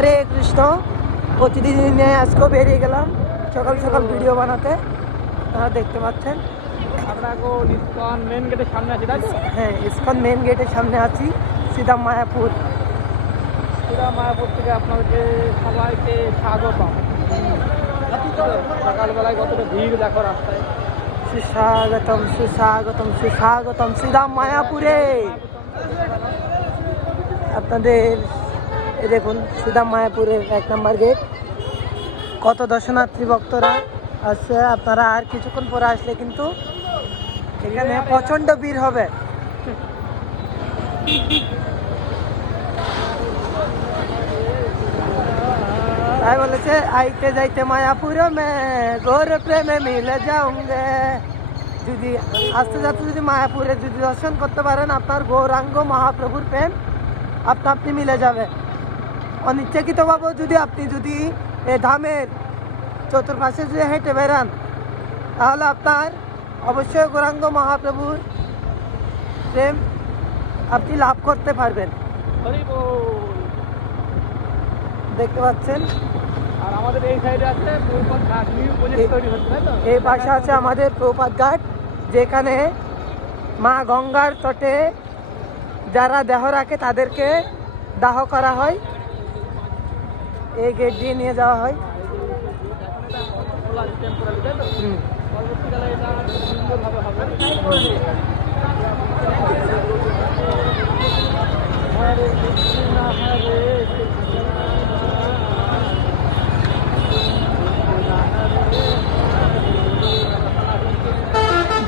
হরে কৃষ্ণ প্রতিদিনে আজকেও বেরিয়ে গেলাম সকাল সকাল ভিডিও বানাতে। তারা দেখতে পাচ্ছেন। ইস্কন মেন গেটের সামনে আছি তাই হ্যাঁ ইস্কন মেন গেটের সামনে আছি সিধা মায়াপুর পুরা মায়াপুর থেকে আপনাদেরকে সবাইকে স্বাগতম। সকালবেলায় কতটা ভিড় দেখো রাস্তায়। সুস্বাগতম সুস্বাগতম সুস্বাগতম সিধা মায়াপুরে আপনাদের এই দেখুন সিধা মায়াপুরের এক নম্বর গেট কত দর্শনার্থী ভক্তরা আসছে আপনারা আর কিছুক্ষণ পরে আসলে কিন্তু এখানে প্রচণ্ড ভিড় হবে। তাই বলেছে, আইতে যাইতে মায়াপুরে মে গোর প্রেমে মিলে যাওঙ্গে। যদি আস্তে যাতে যদি মায়াপুরে যদি দর্শন করতে পারেন, আপনার গৌরাঙ্গ মহাপ্রভুর প্রেম আপনা আপনি মিলে যাবে। অনিচ্ছাকৃতভাবে যদি আপনি যদি ধামের চতুর্পাশে যদি হেঁটে বেড়ান তাহলে আপনার অবশ্যই গৌরাঙ্গ মহাপ্রভুর প্রেম আপনি লাভ করতে পারবেন। দেখতে পাচ্ছেন? আর আমাদের এই সাইডে আছে এই পাশে আছে আমাদের প্রপাত ঘাট যেখানে মা গঙ্গার তটে যারা দেহ রাখে তাদেরকে দাহ করা হয়। এই গেট দিয়ে নিয়ে যাওয়া হয়।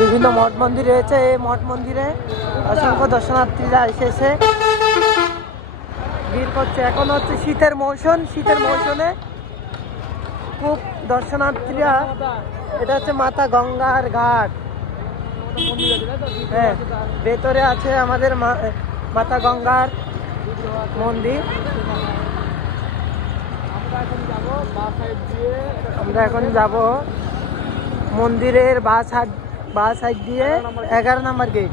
বিভিন্ন মঠ মন্দির রয়েছে। এই মঠ মন্দিরে অসংখ্য দর্শনার্থীরা এসেছে। ভিড় করছে। এখন হচ্ছে শীতের মৌসুম শীতের মৌসুমে খুব দর্শনার্থীরা, এটা হচ্ছে মাতা গঙ্গার ঘাট। হ্যাঁ ভেতরে আছে আমাদের মাতা গঙ্গার মন্দির। আমরা এখন যাব মন্দিরের বা সাইড বা সাইড দিয়ে এগারো নম্বর গেট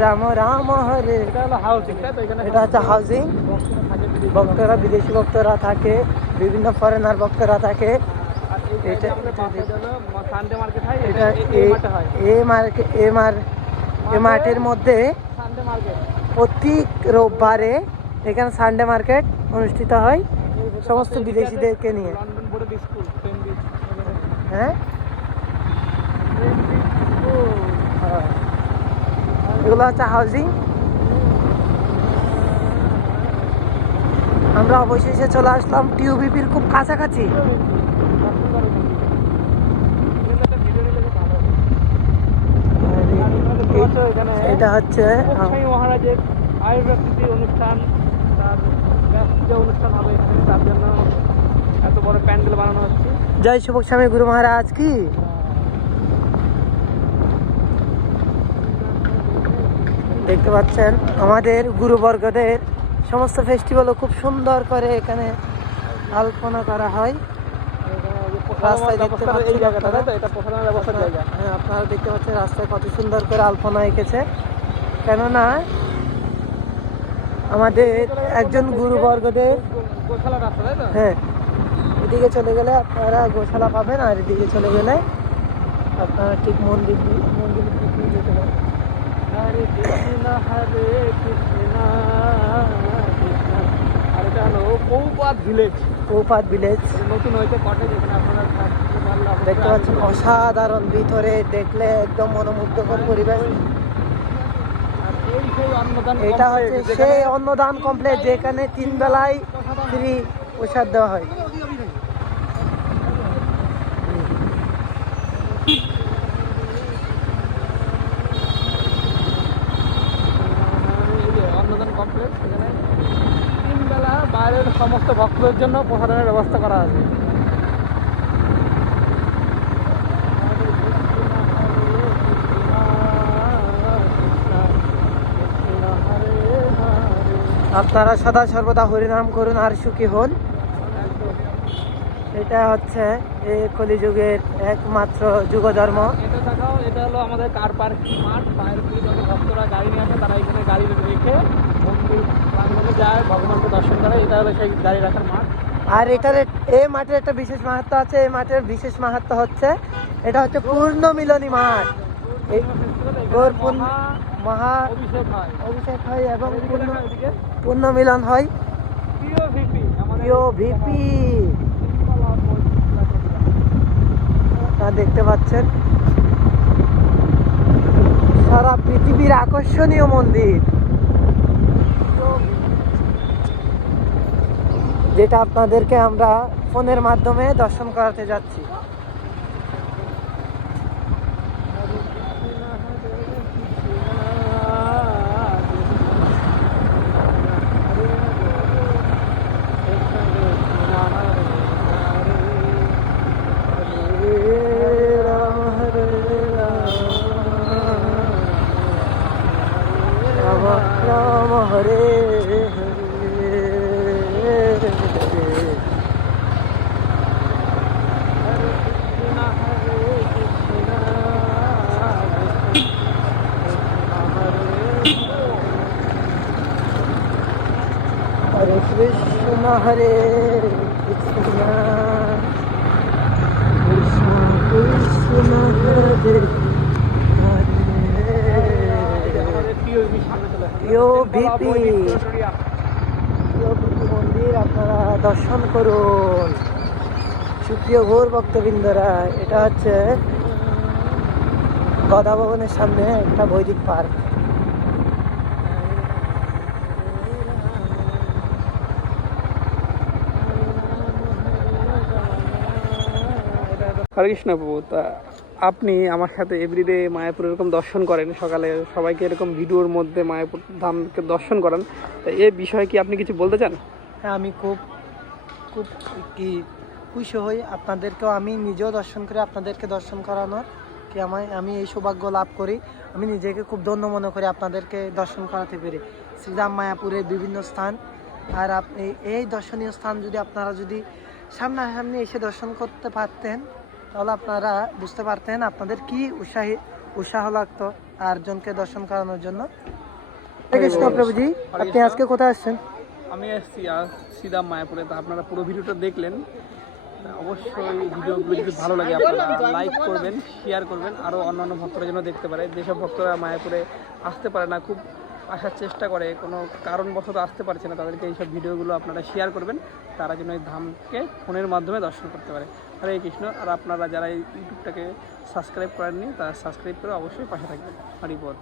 রাম রাম, হরে এটা হচ্ছে হাউজিং ভক্তরা, বিদেশি। ভক্তরা থাকে, বিভিন্ন ফরেনার ভক্তরা থাকে এটা- এই মাঠের মধ্যে প্রতি রোববারে এখানে সানডে মার্কেট অনুষ্ঠিত হয় সমস্ত বিদেশিদেরকে নিয়ে হ্যাঁ। এগুলো হচ্ছে হাউজিং আমরা অবশেষে চলে আসলাম টিউবিপির খুব কাছাকাছি এটা হচ্ছে মহারাজের আয়ুর্বেদী অনুষ্ঠান তার অনুষ্ঠান হবে এখানে তার জন্য এত বড় প্যান্ডেল বানানো হচ্ছে। জয় শুভক স্বামী গুরু মহারাজ কি? দেখতে পাচ্ছেন আমাদের গুরুবর্গদের সমস্ত ফেস্টিভ্যালও খুব সুন্দর করে এখানে আলপনা করা হয়। রাস্তায় দেখতে পাচ্ছেন হ্যাঁ আপনারা দেখতে পাচ্ছেন রাস্তায় কত সুন্দর করে আলপনা এঁকেছে। কেননা আমাদের একজন গুরুবর্গদের হ্যাঁ এদিকে চলে গেলে আপনারা গোশালা পাবেন আর এদিকে চলে গেলে আপনারা ঠিক মন্দির দিয়ে মন্দিরের যেতে পারেন। কৃষ্ণ হরে কৃষ্ণ কৃষ্ণ। আর এটা হলো পৌপাত ভিলেজ কৌপাত ভিলেজ নতুন হয়েছে আপনারা দেখতে পাচ্ছেন অসাধারণ ভিতরে দেখলে একদম মনোমুগ্ধকর পরিবেশ। এটা হচ্ছে সেই অন্নদান কমপ্লেক্স যেখানে তিন বেলায় ফ্রি প্রসাদ দেওয়া হয়। বাইরের সমস্ত ভক্তদের জন্য প্রসাধনের ব্যবস্থা করা আছে। আপনারা সদা সর্বদা হরিনাম করুন আর সুখী হন। এটা হচ্ছে এই কলিযুগের একমাত্র যুগধর্ম। এটা দেখাও, এটা হলো আমাদের কার পার্কিং মাঠ। বাইরে ভক্তরা গাড়ি নিয়ে আসে, তারা এখানে গাড়ি রেখে দর্শন এটা আর এটার এই মাঠের একটা বিশেষ মাহাত্ম আছে এই মাঠের বিশেষ মাহাত্ম হচ্ছে, এটা হচ্ছে পূর্ণ মিলনী মাঠ মহা অভিষেক হয় এবং পূর্ণ মিলন হয়। দেখতে পাচ্ছেন। সারা পৃথিবীর আকর্ষণীয় মন্দির। যেটা আপনাদেরকে আমরা ফোনের মাধ্যমে দর্শন করাতে যাচ্ছি হরে রাম হরে রাম রাম রাম হরে হরে হরে কৃষ্ণ হরে। প্রিয় মন্দির, আপনারা দর্শন করুন সুপ্রিয় ঘোর ভক্তবৃন্দরা, এটা হচ্ছে গদা ভবনের সামনে একটা বৈদিক পার্ক হরে কৃষ্ণ প্রভু তা আপনি আমার সাথে এভরিডে মায়াপুর এরকম দর্শন করেন, সকালে সবাইকে এরকম ভিডিওর মধ্যে মায়াপুর ধামকে দর্শন করান, তা এ বিষয়ে কি আপনি কিছু বলতে চান? হ্যাঁ আমি খুব খুব কি খুশি হই আপনাদেরকেও আমি নিজেও দর্শন করে, আপনাদেরকে দর্শন করানোর কি আমায়, আমি এই সৌভাগ্য লাভ করি, আমি নিজেকে খুব ধন্য মনে করি আপনাদেরকে দর্শন করাতে পেরে। শ্রীরাম মায়াপুরের বিভিন্ন স্থান, আর আপনি এই দর্শনীয় স্থান যদি আপনারা যদি সামনাসামনি এসে দর্শন করতে পারতেন তাহলে আপনারা বুঝতে পারতেন আপনাদের কি উৎসাহী উৎসাহ লাগতো আর জনকে দর্শন করানোর জন্য। কৃষ্ণ প্রভুজি আপনি আজকে কোথায় আসছেন? আমি এসেছি আজ সিদাম মায়াপুরে তা আপনারা পুরো ভিডিওটা দেখলেন। অবশ্যই ভিডিওগুলো যদি ভালো লাগে আপনারা লাইক করবেন শেয়ার করবেন আরও অন্যান্য ভক্তরা যেন দেখতে পারে। যেসব ভক্তরা মায়াপুরে আসতে পারে না খুব আসার চেষ্টা করে, কোনো কারণবশত আসতে পারছে না তাদেরকে এইসব ভিডিওগুলো আপনারা শেয়ার করবেন, তারা যেন এই ধামকে ফোনের মাধ্যমে দর্শন করতে পারে। হরে কৃষ্ণ, আর আপনারা যারা এই ইউটিউবটাকে সাবস্ক্রাইব করেননি, তারা সাবস্ক্রাইব করে অবশ্যই পাশে থাকবেন। হরিপদ